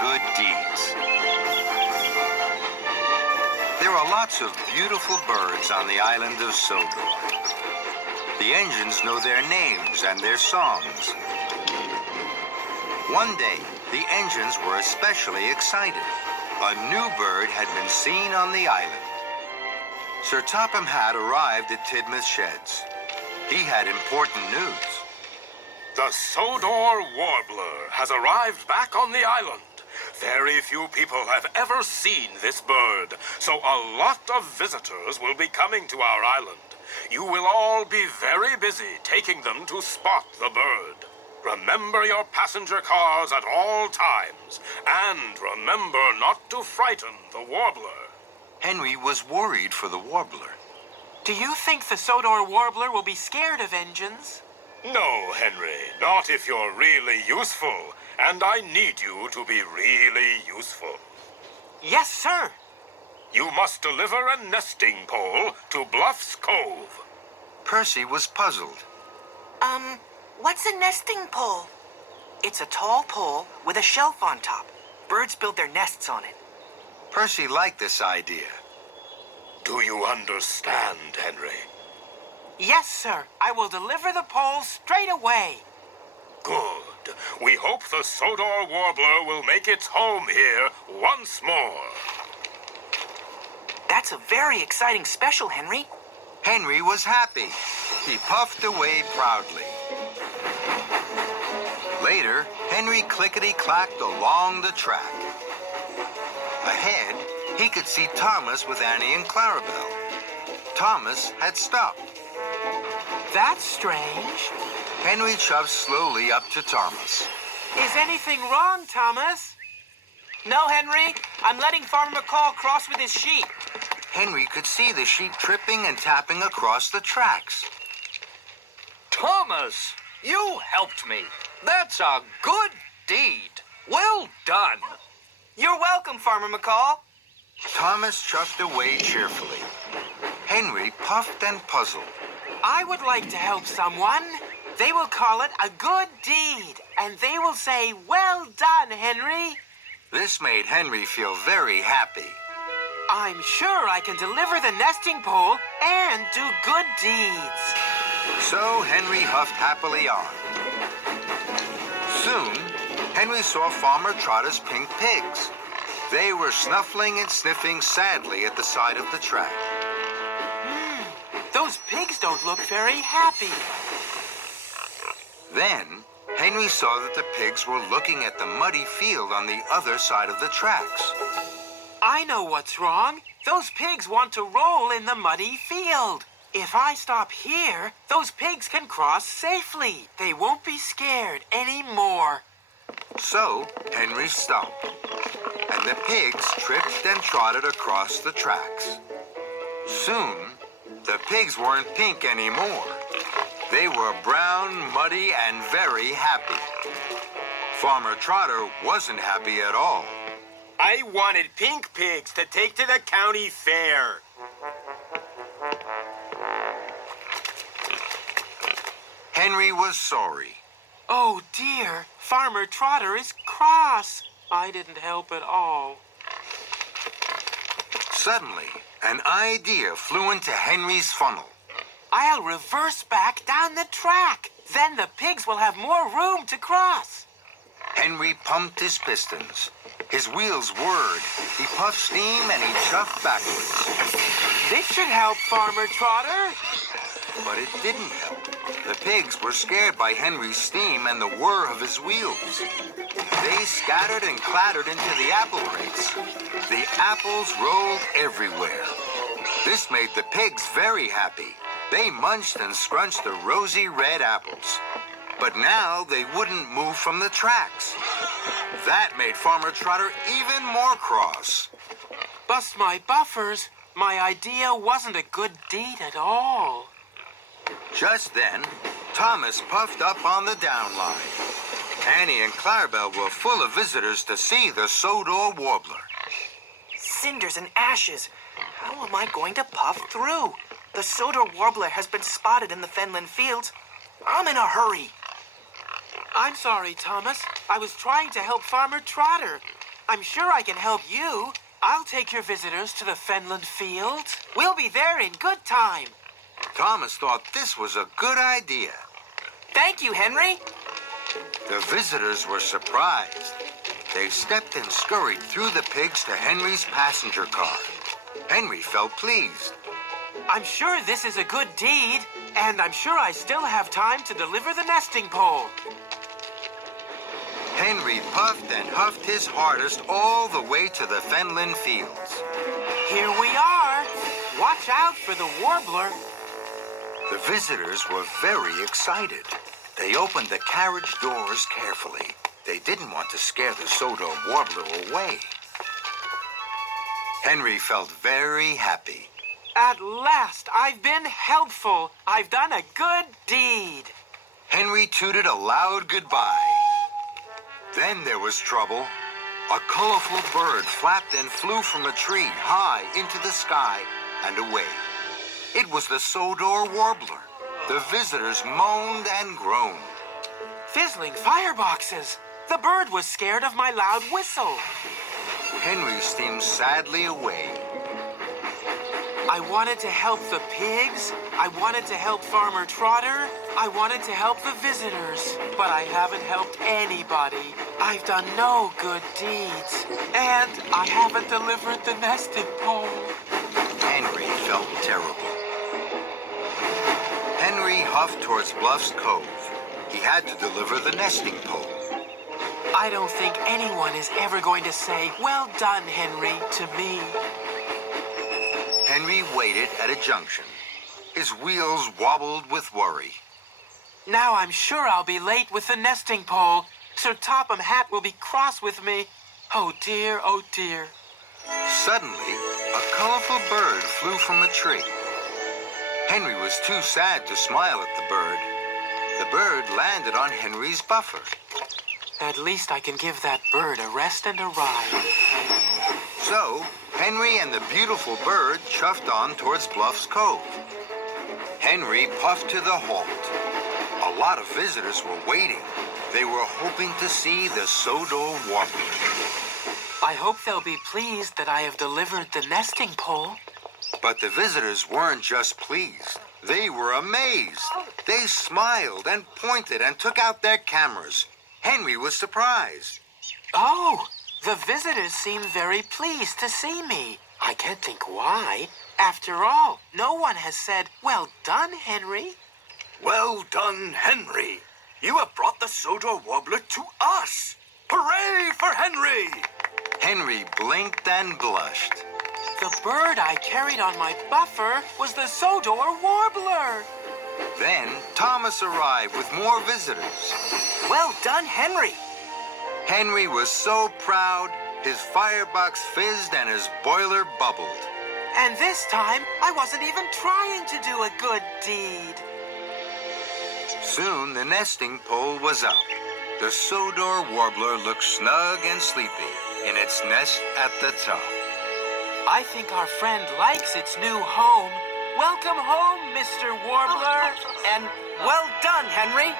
good deeds. There are lots of beautiful birds on the island of Sodor. The engines know their names and their songs. One day, the engines were especially excited. A new bird had been seen on the island. Sir Topham Hatt arrived at Tidmouth Sheds. He had important news. The Sodor Warbler has arrived back on the island. Very few people have ever seen this bird, so a lot of visitors will be coming to our island. You will all be very busy taking them to spot the bird. Remember your passenger cars at all times, and remember not to frighten the warbler. Henry was worried for the warbler. Do you think the Sodor Warbler will be scared of engines? No, Henry, not if you're really useful, and I need you to be really useful. Yes, sir. You must deliver a nesting pole to Bluff's Cove. Percy was puzzled. What's a nesting pole? It's a tall pole with a shelf on top. Birds build their nests on it. Percy liked this idea. Do you understand, Henry? Yes, sir. I will deliver the pole straight away. Good. We hope the Sodor Warbler will make its home here once more. That's a very exciting special, Henry. Henry was happy. He puffed away proudly. Later, Henry clickety-clacked along the track. Ahead, he could see Thomas with Annie and Clarabelle. Thomas had stopped. That's strange. Henry shoved slowly up to Thomas. Is anything wrong, Thomas? No, Henry. I'm letting Farmer McCall cross with his sheep. Henry could see the sheep tripping and tapping across the tracks. Thomas, you helped me. That's a good deed. Well done. You're welcome, Farmer McCall. Thomas chuffed away cheerfully. Henry puffed and puzzled. I would like to help someone. They will call it a good deed, and they will say, "Well done, Henry." This made Henry feel very happy. I'm sure I can deliver the nesting pole and do good deeds. So Henry huffed happily on. Soon, Henry saw Farmer Trotter's pink pigs. They were snuffling and sniffing sadly at the side of the track. Those pigs don't look very happy. Then, Henry saw that the pigs were looking at the muddy field on the other side of the tracks. I know what's wrong. Those pigs want to roll in the muddy field. If I stop here, those pigs can cross safely. They won't be scared anymore. So, Henry stopped, and the pigs tripped and trotted across the tracks. Soon, the pigs weren't pink anymore. They were brown, muddy, and very happy. Farmer Trotter wasn't happy at all. I wanted pink pigs to take to the county fair. Henry was sorry. Oh, dear. Farmer Trotter is cross. I didn't help at all. Suddenly, an idea flew into Henry's funnel. I'll reverse back down the track. Then the pigs will have more room to cross. Henry pumped his pistons. His wheels whirred. He puffed steam and he chuffed backwards. This should help, Farmer Trotter. But it didn't help. The pigs were scared by Henry's steam and the whir of his wheels. They scattered and clattered into the apple crates. The apples rolled everywhere. This made the pigs very happy. They munched and scrunched the rosy red apples. But now they wouldn't move from the tracks. That made Farmer Trotter even more cross. Bust my buffers. My idea wasn't a good deed at all. Just then, Thomas puffed up on the down line. Annie and Clarabelle were full of visitors to see the Sodor Warbler. Cinders and ashes. How am I going to puff through? The Sodor Warbler has been spotted in the Fenland fields. I'm in a hurry. I'm sorry, Thomas. I was trying to help Farmer Trotter. I'm sure I can help you. I'll take your visitors to the Fenland Fields. We'll be there in good time. Thomas thought this was a good idea. Thank you, Henry. The visitors were surprised. They stepped and scurried through the pigs to Henry's passenger car. Henry felt pleased. I'm sure this is a good deed, and I'm sure I still have time to deliver the nesting pole. Henry puffed and huffed his hardest all the way to the Fenland Fields. Here we are. Watch out for the warbler. The visitors were very excited. They opened the carriage doors carefully. They didn't want to scare the Sodor Warbler away. Henry felt very happy. At last, I've been helpful. I've done a good deed. Henry tooted a loud goodbye. Then there was trouble. A colorful bird flapped and flew from a tree high into the sky and away. It was the Sodor Warbler. The visitors moaned and groaned. Fizzling fireboxes. The bird was scared of my loud whistle. Henry steamed sadly away. I wanted to help the pigs. I wanted to help Farmer Trotter. I wanted to help the visitors. But I haven't helped anybody. I've done no good deeds. And I haven't delivered the nesting pole. Henry felt terrible. Henry huffed towards Bluff's Cove. He had to deliver the nesting pole. I don't think anyone is ever going to say, "Well done, Henry," to me. Henry waited at a junction. His wheels wobbled with worry. Now I'm sure I'll be late with the nesting pole. Sir Topham Hatt will be cross with me. Oh dear, oh dear. Suddenly, a colorful bird flew from a tree. Henry was too sad to smile at the bird. The bird landed on Henry's buffer. At least I can give that bird a rest and a ride. So, Henry and the beautiful bird chuffed on towards Bluff's Cove. Henry puffed to the halt. A lot of visitors were waiting. They were hoping to see the Sodor Warbler. I hope they'll be pleased that I have delivered the nesting pole. But the visitors weren't just pleased. They were amazed. They smiled and pointed and took out their cameras. Henry was surprised. Oh, the visitors seem very pleased to see me. I can't think why. After all, no one has said, "Well done, Henry." Well done, Henry. You have brought the Sodor Warbler to us. Hooray for Henry! Henry blinked and blushed. The bird I carried on my buffer was the Sodor Warbler. Then Thomas arrived with more visitors. Well done, Henry. Henry was so proud, his firebox fizzed and his boiler bubbled. And this time, I wasn't even trying to do a good deed. Soon the nesting pole was up. The Sodor Warbler looked snug and sleepy in its nest at the top. I think our friend likes its new home. Welcome home, Mr. Warbler. And well done, Henry.